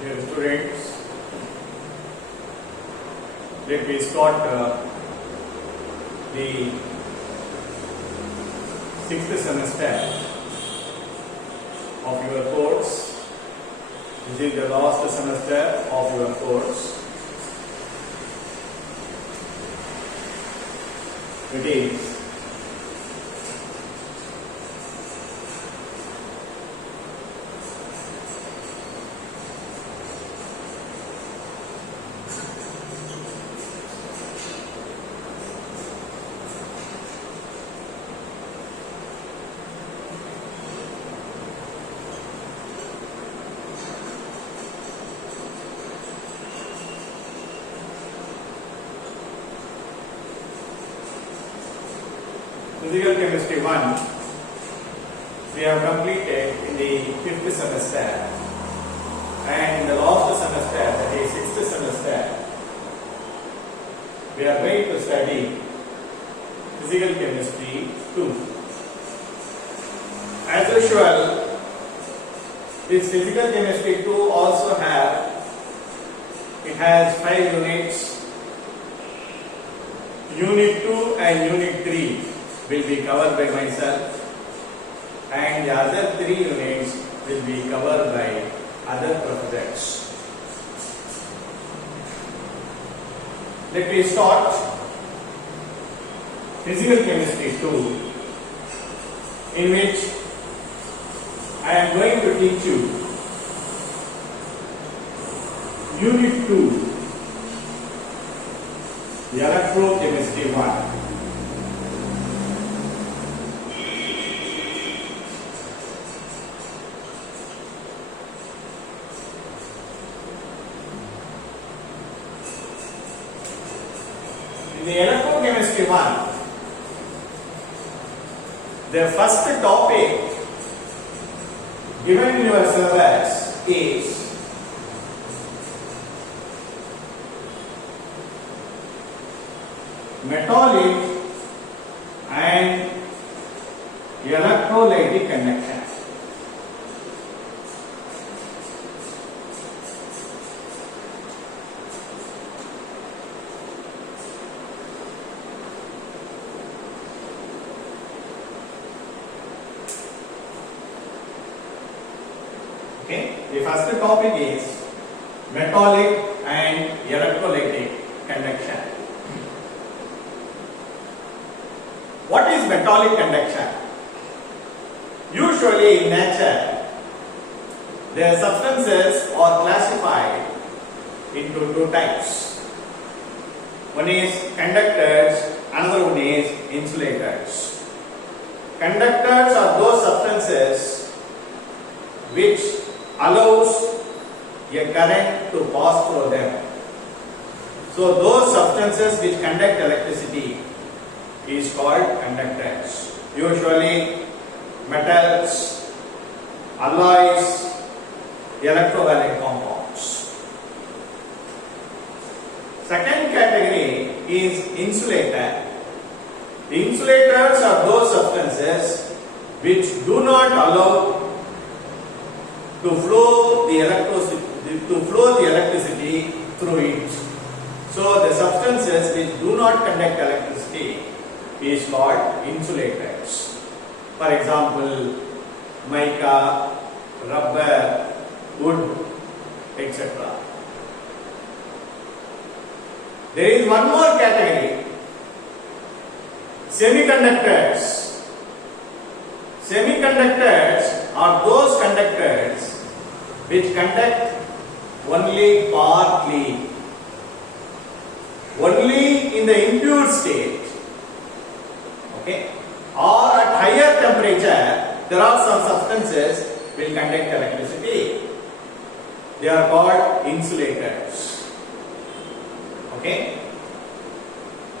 Dear students, let me start the 6th semester of your course. This is the last semester of your course. It is Physical Chemistry 1. We have completed in the 5th semester, and in the last semester, that is 6th semester, we are going to study Physical Chemistry 2. As usual, this Physical Chemistry 2 also has 5 units. Unit 2 and Unit 3 will be covered by myself, and the other 3 units will be covered by other professors. Let me start Physical Chemistry 2, in which I am going to teach you Unit 2, the Electrochemistry 1. In the Electrochemistry 1, the first topic given in your syllabus is metallic and electrolytic conduction. Okay, the first topic is metallic and electrolytic conduction. What is metallic conduction? Usually in nature, the substances are classified into 2 types. One is conductors, another one is insulators. Conductors are those substances which allows a current to pass through them. So those substances which conduct electricity is called conductors. Usually metals, alloys, electrovalent compounds. Second category is insulator. Insulators are those substances which do not allow to flow the electricity through it. So the substances which do not conduct electricity is called insulators. For example, mica, rubber, wood, etc. There is one more category, semiconductors. Semiconductors are those conductors which conduct only partly, only in the impure state, okay, or at higher temperature there are some substances will conduct electricity. They are called insulators. Okay,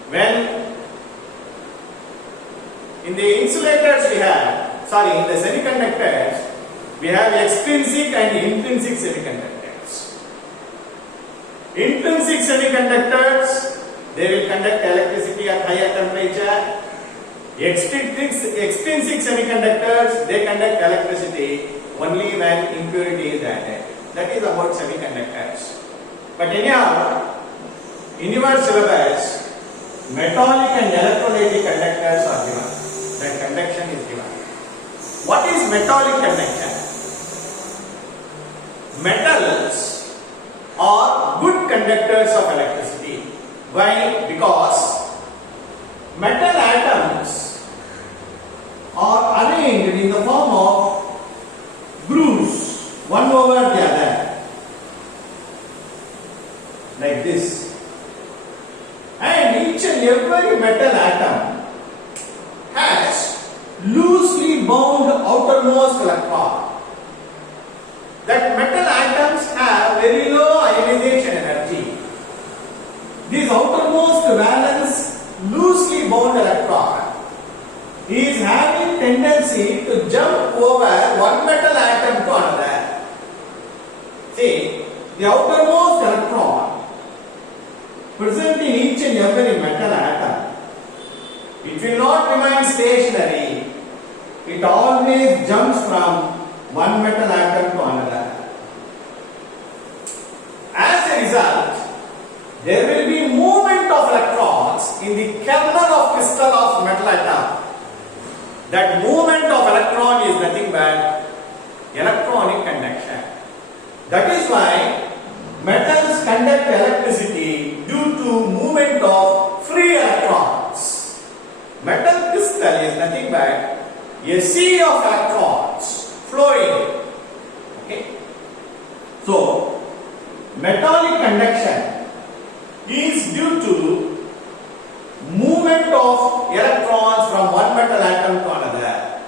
when in the insulators we have, in the semiconductors we have extrinsic and intrinsic semiconductors. Intrinsic semiconductors, they will conduct electricity at higher temperature, Extrinsic semiconductors, they conduct electricity only when impurity is added. That is about semiconductors. But anyhow, in your syllabus, metallic and electrolytic conductors are given. That conduction is given. What is metallic conduction? Metals are good conductors of electricity. Why? Because metal atoms are arranged in the form of grooves, one over the other, like this. And each and every metal atom has loosely bound outermost electron. That metal atoms have very low ionization energy. This outermost valence loosely bound electron is having tendency to jump over one metal atom to another. See, the outermost electron present in each and every metal atom, it will not remain stationary. It always jumps from one metal atom to another. As a result, there will be movement of electrons in the kernel of crystal of metal atom. That movement of electron is nothing but electronic conduction. That is why metals conduct electricity due to movement of free electrons. Metal crystal is nothing but a sea of electrons flowing. Okay? So, metallic conduction is due to movement of electrons from one metal atom to another.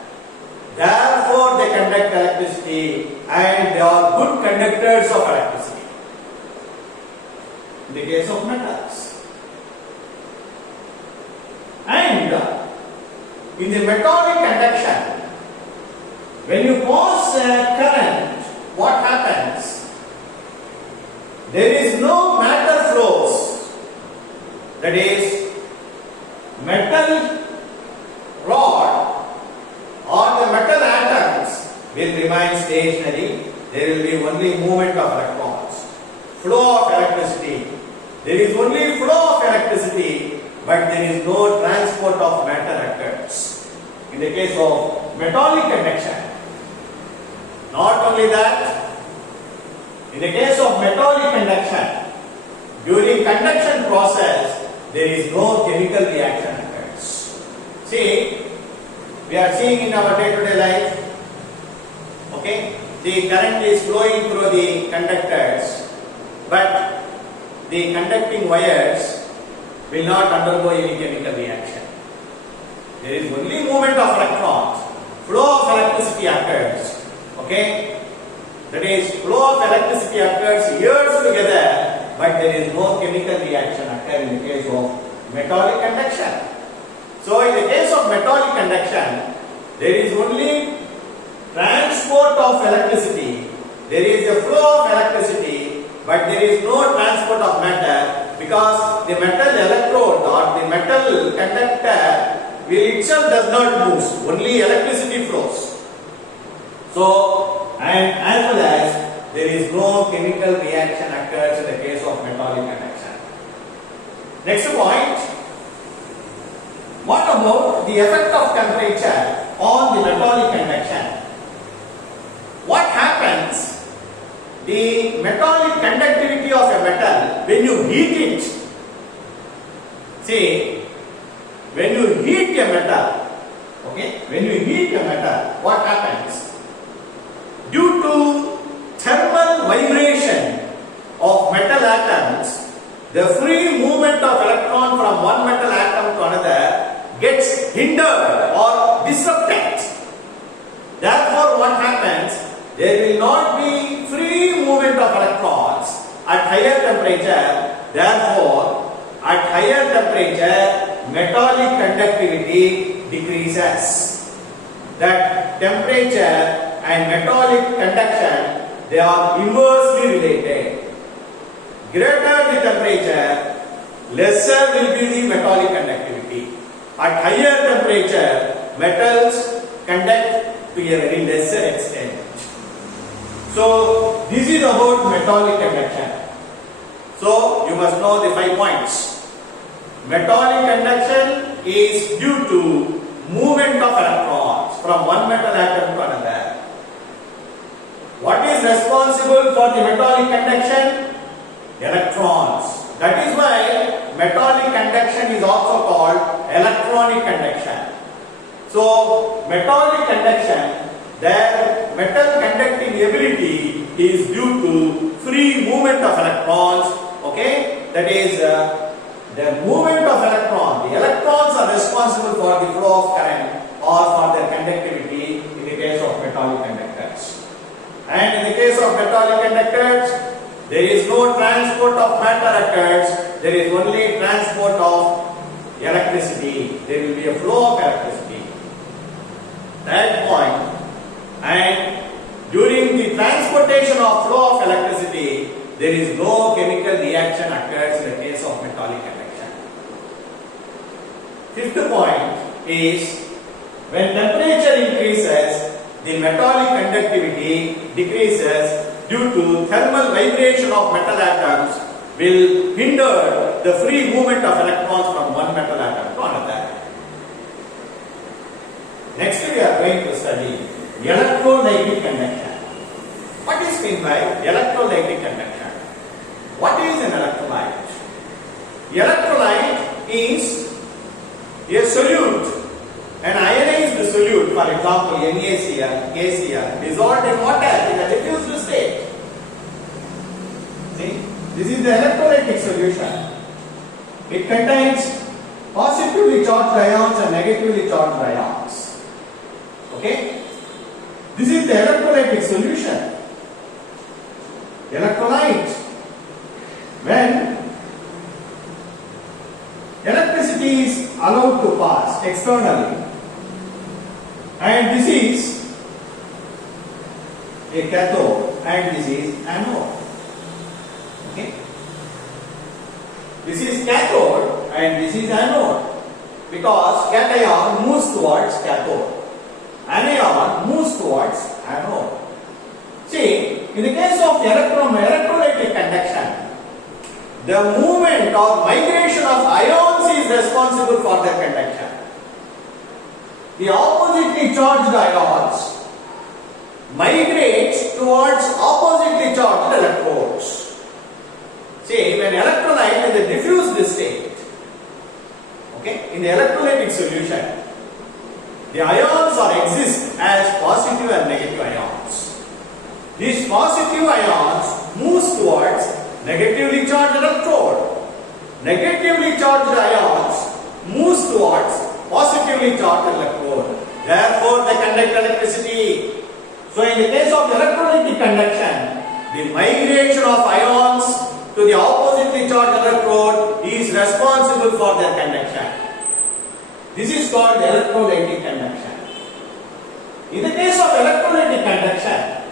Therefore, they conduct electricity and they are good conductors of electricity. In the case of metals. And in the metallic conduction, when you pass a current, what happens? There is no matter flows. That is, metal rod or the metal atoms will remain stationary. There will be only movement of electrons. Flow of electricity. There is only flow of electricity, but there is no transport of matter occurs. In the case of metallic conduction. Not only that, in the case of metallic conduction, during conduction process, there is no chemical reaction occurs. See, we are seeing in our day-to-day life, okay, the current is flowing through the conductors, but the conducting wires will not undergo any chemical reaction. There is only movement of electrons. Flow of electricity occurs. Okay? That is, flow of electricity occurs years together, but there is no chemical reaction occur in the case of metallic conduction. So, in the case of metallic conduction, there is only transport of electricity. There is a flow of electricity, but there is no transport of matter, because the metal electrode or the metal conductor will itself does not move, only electricity flows. So, and as well as there is no chemical reaction occurs in the case of metallic conduction. Next point, what about the effect of temperature on the metallic conduction? What happens? The metallic conductivity of a metal, when you heat it, see, when you heat a metal, okay, when you heat a metal, what happens? Due to thermal vibration of metal atoms, the free movement of electron from one metal atom to another gets hindered or disrupted. Therefore, what happens? There will not be free movement of electrons at higher temperature. Therefore, at higher temperature, metallic conductivity decreases. That temperature and metallic conduction, they are inversely related. Greater the temperature, lesser will be the metallic conductivity. At higher temperature, metals conduct to a very lesser extent. So, this is about metallic conduction. So, you must know the 5 points. Metallic conduction is due to movement of electrons from one metal atom to another. What is responsible for the metallic conduction? Electrons. That is why metallic conduction is also called electronic conduction. So, metallic conduction, their metal conducting ability is due to free movement of electrons. Okay, that is the movement of electrons. The electrons are responsible for the flow of current or for their conductivity in the case of metallic conductors. And in the case of metallic conductors, there is no transport of matter occurs, there is only transport of electricity. There will be a flow of electricity. That point. And during the transportation of flow of electricity, there is no chemical reaction occurs in the case of metallic conduction. Fifth point is, when temperature increases, the metallic conductivity decreases due to thermal vibration of metal atoms will hinder the free movement of electrons from one metal atom to another. Next we are going to study electrolytic conduction. What is meant by electrolytic conduction? What is an electrolyte? Electrolyte is a solute, an ionized solute, for example NaCl, KCl, dissolved in water in a diffused state. See, this is the electrolytic solution. It contains positively charged ions and negatively charged ions. Okay? This is the electrolytic solution. Electrolyte. When electricity is allowed to pass externally, and this is a cathode and this is anode. Okay? This is cathode and this is anode, because cation moves towards cathode, anion moves towards anode. See, in the case of electrolytic conduction, the movement or migration of ions is responsible for their conduction. The oppositely charged ions migrate towards oppositely charged electrodes. See, when electrolyte in the diffused state, okay, in the electrolytic solution, the ions exist as positive and negative ions. These positive ions moves towards negatively charged electrode. Negatively charged ions moves towards positively charged electrode. Therefore, they conduct electricity. So, in the case of electrolytic conduction, the migration of ions to the oppositely charged electrode is responsible for their conduction. This is called electrolytic conduction. In the case of electrolytic conduction,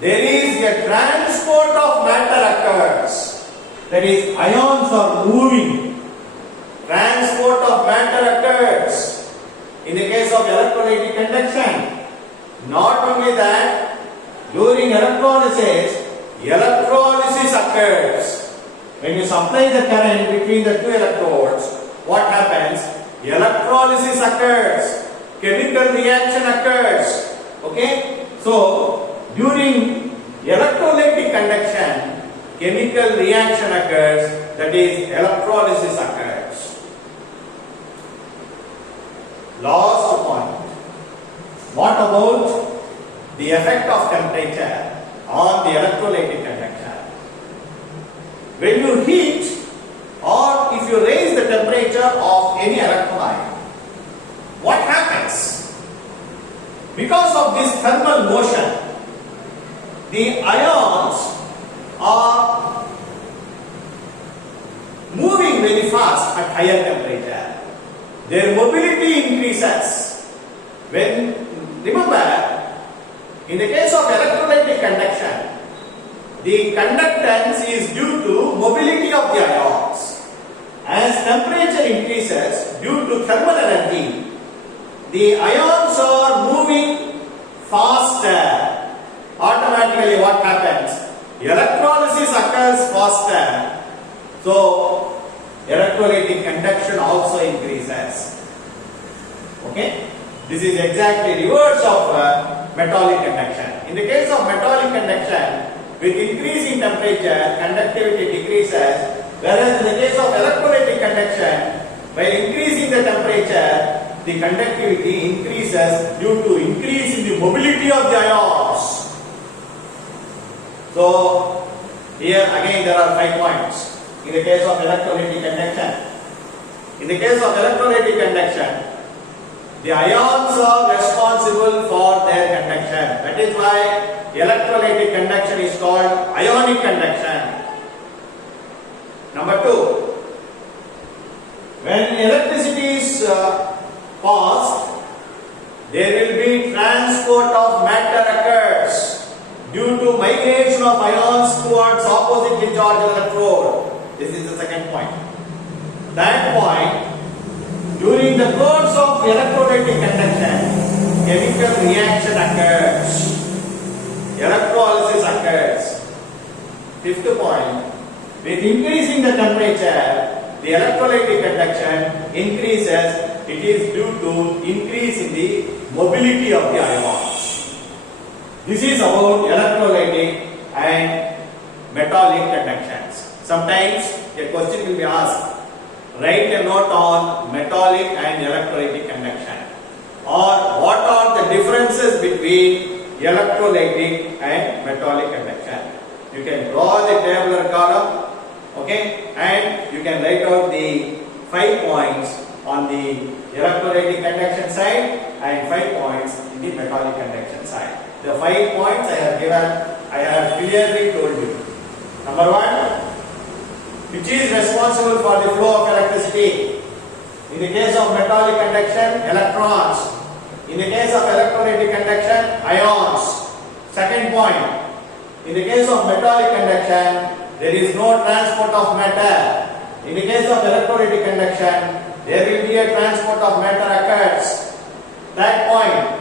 there is a transport of matter occurs. That is, ions are moving. Transport of matter occurs. In the case of electrolytic conduction, not only that, during electrolysis occurs. When you supply the current between the two electrodes, what happens? Electrolysis occurs. Chemical reaction occurs. Okay? So, during electrolytic conduction, chemical reaction occurs, that is, electrolysis occurs. Last point. What about the effect of temperature on the electrolytic conduction? When you heat or if you raise the temperature of any electrolyte, what happens? Because of this thermal motion, the ions are moving very fast at higher temperature. Their mobility increases. Remember, in the case of electrolytic conduction, the conductance is due to mobility of the ions. As temperature increases due to thermal energy, the ions are moving faster. Automatically what happens? Electrolysis occurs faster. So, electrolytic conduction also increases. Okay? This is exactly reverse of metallic conduction. In the case of metallic conduction, with increasing temperature, conductivity decreases. Whereas in the case of electrolytic conduction, by increasing the temperature, the conductivity increases due to increase in the mobility of the ions. So, here again there are 5 points. In the case of electrolytic conduction, the ions are responsible for their conduction. That is why electrolytic conduction is called ionic conduction. Number 2, when electricity is passed, there will be transport of matter occurs due to migration of ions towards opposite charge electrode. This is the second point. Third point, during the course of electrolytic conduction, chemical reaction occurs. Electrolysis occurs. Fifth point, with increasing the temperature, the electrolytic conduction increases. It is due to increase in the mobility of the ions. This is about electrolytic and metallic conductions. Sometimes a question will be asked, write a note on metallic and electrolytic conduction, or what are the differences between electrolytic and metallic conduction. You can draw the tabular column, okay, and you can write out the 5 points on the electrolytic conduction side and 5 points in the metallic conduction side. The 5 points I have clearly told you. Number 1, which is responsible for the flow of electricity? In the case of metallic conduction, electrons. In the case of electrolytic conduction, ions. Second point, in the case of metallic conduction, there is no transport of matter. In the case of electrolytic conduction, there will be a transport of matter occurs. That point,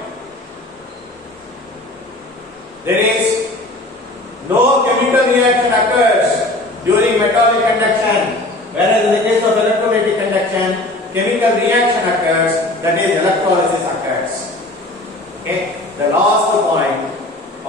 there is no chemical reaction occurs during metallic conduction, whereas in the case of electrolytic conduction, chemical reaction occurs, that is electrolysis occurs. Okay, the last point.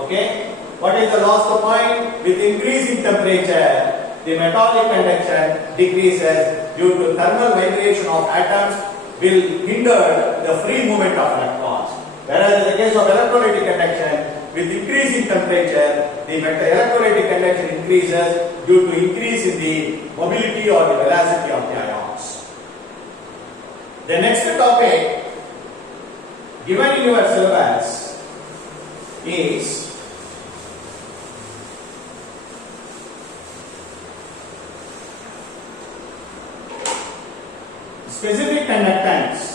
Okay, what is the last point? With increasing temperature, the metallic conduction decreases due to thermal vibration of atoms will hinder the free movement of electrons. Whereas in the case of electrolytic conduction, with increasing temperature, the electrolytic conduction increases due to increase in the mobility or the velocity of the ions. The next topic given in your syllabus is specific conductance.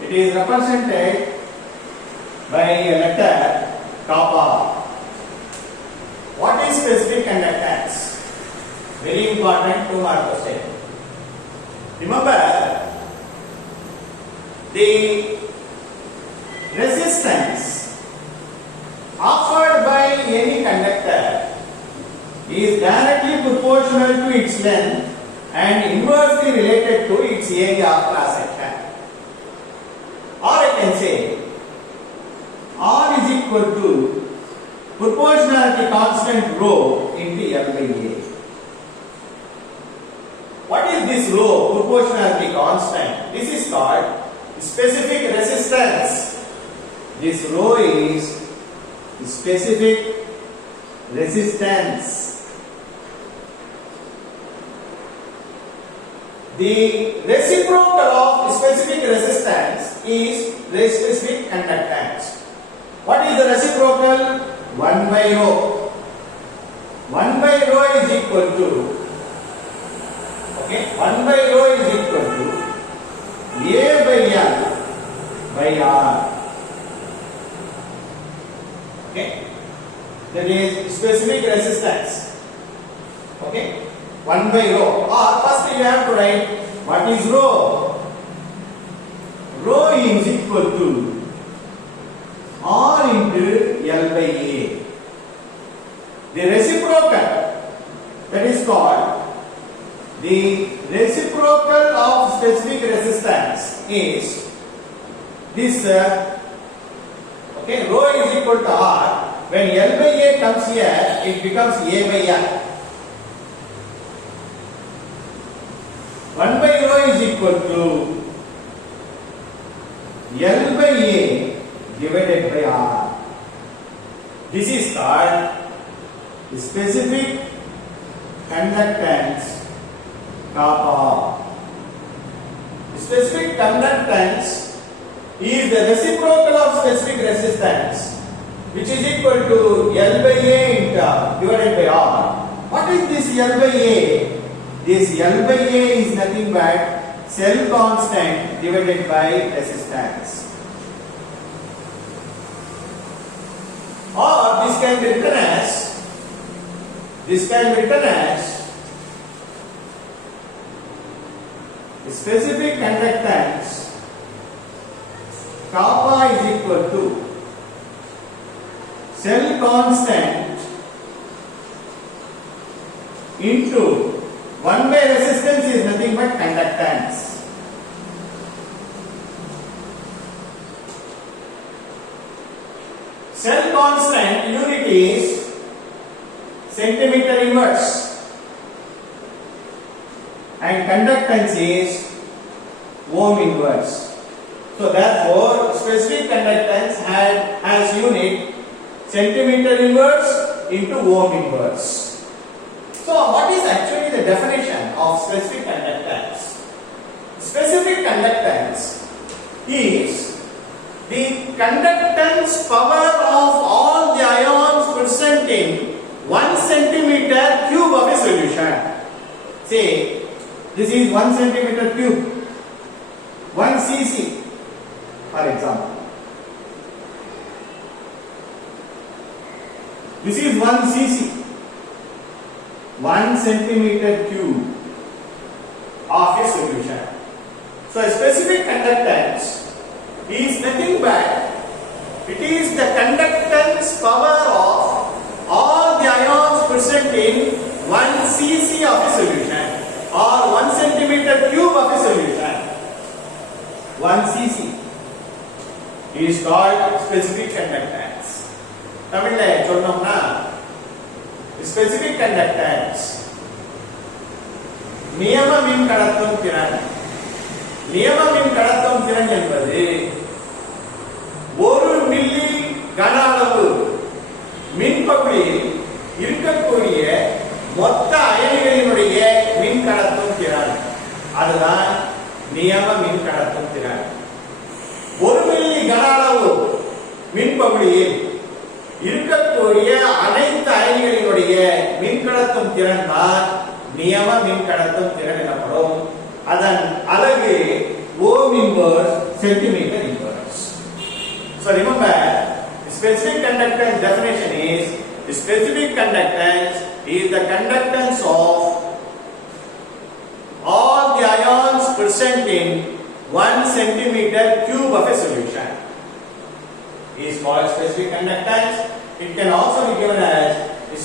It is represented by a letter kappa. What is specific conductance? Very important 2-mark question. Remember, the resistance offered by any conductor is directly proportional to its length and inversely related to its area of cross section. Or I can say R is equal to proportionality constant rho into L by A. What is this rho, proportionality constant? This is called specific resistance. This rho is specific resistance. The reciprocal of specific resistance is the specific conductance. What is the reciprocal? 1 by rho. 1 by rho is equal to, okay, 1 by rho is equal to A by L by R. Okay, that is specific resistance. Okay, 1 by rho. Or first you have to write what is rho. Rho is equal to R into L by A. The reciprocal, that is called the reciprocal of specific resistance is this. Okay, rho is equal to R. When L by A comes here, it becomes A by R. 1 by rho is equal to L by A divided by R. This is called the specific conductance kappa. The specific conductance is the reciprocal of specific resistance, which is equal to L by A divided by R. What is this L by A? This L by A is nothing but cell constant divided by resistance. Or this can be written as the specific conductance kappa is equal to cell constant into 1 by resistance is nothing but conductance. Cell constant unit is centimeter inverse and conductance is ohm inverse. So therefore specific conductance has unit centimeter inverse into ohm inverse. So what is actually the definition of specific conductance? Specific conductance is the conductance power of all the ions present in 1 centimeter cube of a solution. Say this is 1 centimeter cube, 1 cc for example. This is 1 cc, 1 centimeter cube of a solution. So a specific conductance is nothing but it is the conductance power of all the ions present in 1 cc of a solution or 1 centimeter cube of a solution. 1 cc is called specific conductance. தமிழ்ல சொன்னோம்னா specific conductance நியம மின் கடத்தும் திறன். நியம மின் கடத்தும் திறன் என்பது 1 மில்லி கன அளவு மின் பகுதியில் இருக்கக்கூடிய மொத்த அயனிகளினுடைய மின் கடத்தும் திறன். அதுதான் நியம மின் கடத்தும் திறன். 1 மில்லி கன அளவு மின் பகுதியில் இருக்கக்கூடிய அனைத்து அயனிகளினுடைய மின் கடத்தும் திறன் தான் நியம மின் கடத்தும் திறன் எனப்படும். அதன் அலகு ohm inverse centimeter inverse. So remember, the specific conductance definition is the specific conductance is the conductance of all the ions present in 1 centimeter cube of a solution. Is called specific conductance. It can also be given as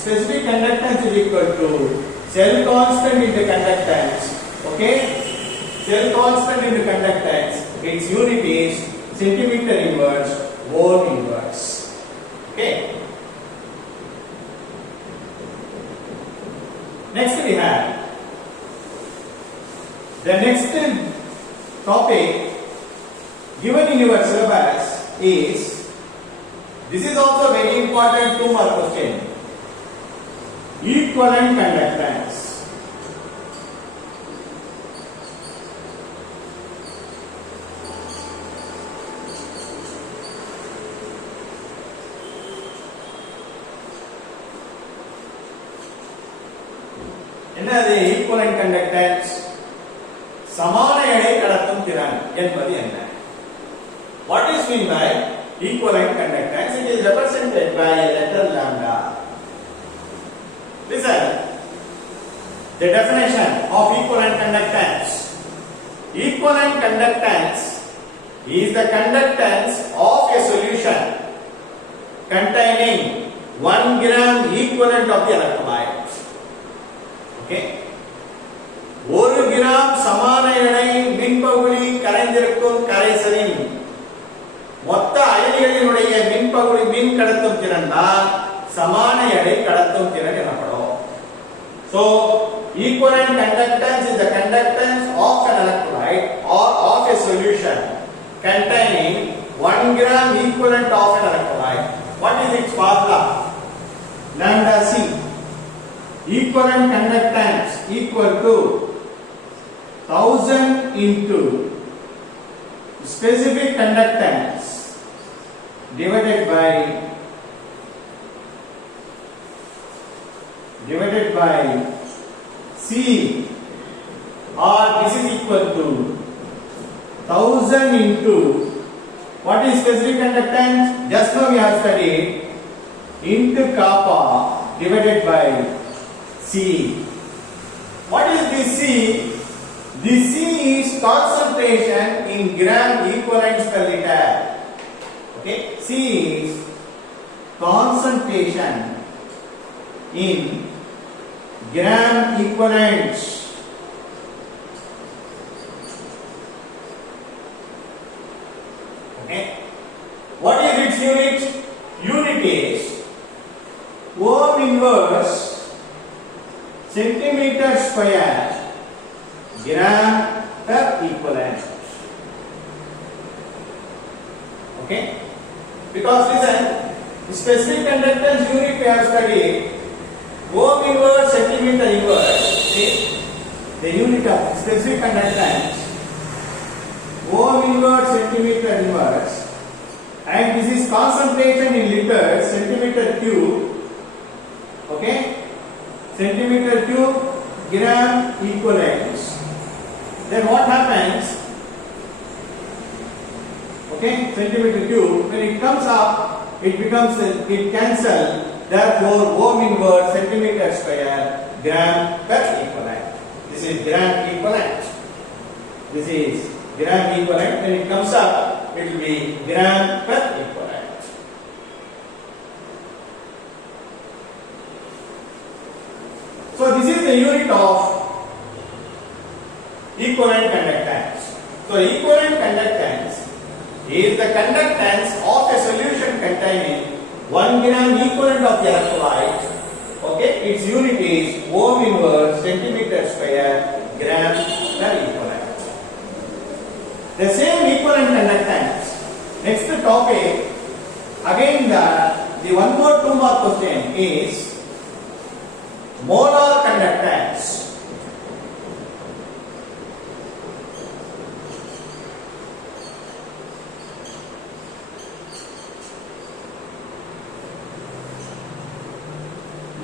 specific conductance is equal to cell constant into conductance. Okay, cell constant into conductance. Its unit is centimeter inverse ohm inverse. Okay. Next we have the next topic given in your syllabus is. This is also very important 2 mark question. Equivalent conductance. என்னது equivalent conductance? சமான எடை கடத்தும் திறன் என்பது என்ன? What is meant by equivalent conductance? It is represented by a letter lambda. Listen, the definition of equivalent conductance. Equivalent conductance is the conductance of a solution containing 1 gram equivalent of the electrolyte. Okay? 1 gram சமான எடை மின்பகுளி கரைந்திருக்கும் கரைசலின் மொத்த அயனிகளினுடைய மின்பகுளி மின் கடத்தும் திறன் தான் சமான எடை கடத்தும் திறன் எனப்படும். So, equivalent conductance is the conductance of an electrolyte or of a solution containing 1 gram equivalent of an electrolyte. What is its formula? Lambda C. Equivalent conductance equal to 1000 into specific conductance divided by C, or this is equal to 1000 into what is specific conductance? Just now we have studied into kappa divided by C. What is this C? This C is concentration in gram equivalents per liter. Okay, C is concentration in gram equivalents. Okay, what is its unit? Unit is ohm inverse centimeter square gram per equivalent. Okay, because listen, specific conductance unit we have studied ohm inverse centimeter inverse. See, the unit of specific conductance ohm inverse centimeter inverse, and this is concentration in liters centimeter cube. Okay, centimeter cube gram equivalents. Then what happens? Okay, centimeter cube, when it comes up, it cancel. Therefore, ohm inverse centimeter square gram per equivalent. This is gram equivalent. This is gram equivalent. When it comes up, it will be gram per equivalent. So this is the unit of equivalent conductance. So equivalent conductance is the conductance of a solution containing 1 gram equivalent of the electrolyte. Okay, its unit is ohm inverse centimeter square gram per equivalent. The same equivalent conductance. Next topic, again the one more 2 mark question is molar conductance.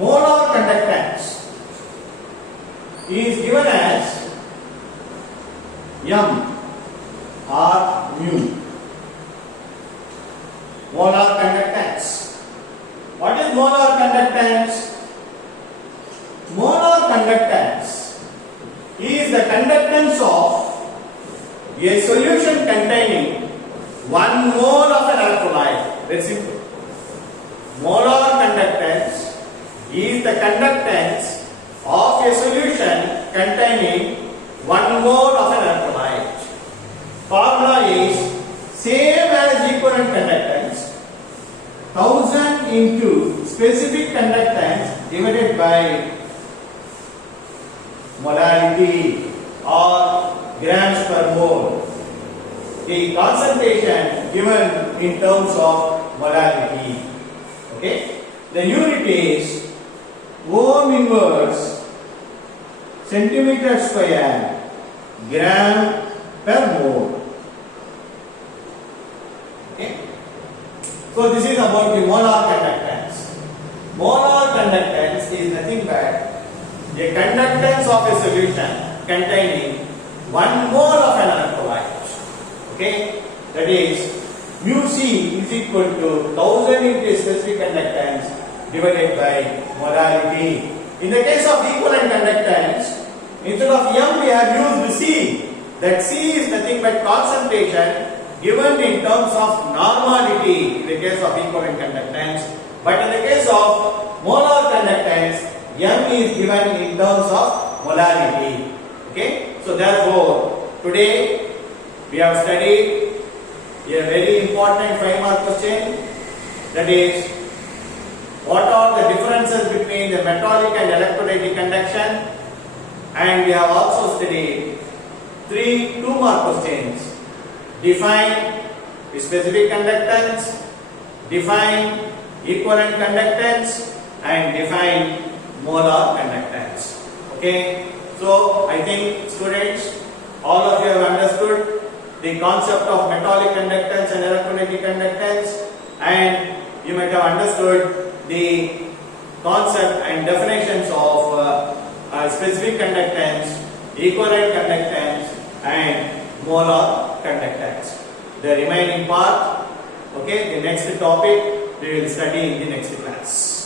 Molar conductance is given as M or mu. Molar conductance. What is molar conductance? Molar conductance is the conductance of a solution containing 1 mole of an electrolyte. Very simple. Molar conductance is the conductance of a solution containing 1 mole of an electrolyte. Formula is same as equivalent conductance, 1000 into specific conductance divided by molarity or grams per mole. The concentration given in terms of molarity. Okay, the unit is ohm inverse centimeter square gram per mole. Okay, so this is about the molar conductance. Molar conductance is nothing but a conductance of a solution containing 1 mole of an electrolyte. Okay, that is mu C is equal to 1000 into specific conductance divided by molarity. In the case of equivalent conductance, instead of M we have used C. That C is nothing but concentration given in terms of normality in the case of equivalent conductance. But in the case of molar conductance, M is given in terms of molarity. Okay, so therefore today we have studied a very important 5-mark question, that is, what are the differences between the metallic and electrolytic conduction, and we have also studied 3 2-mark questions. Define specific conductance, define equivalent conductance, and define molar conductance. Okay, so I think students, all of you have understood the concept of metallic conductance and electrolytic conductance, and you might have understood the concept and definitions of specific conductance, equivalent conductance, and molar conductance. The remaining part, okay, the next topic we will study in the next class.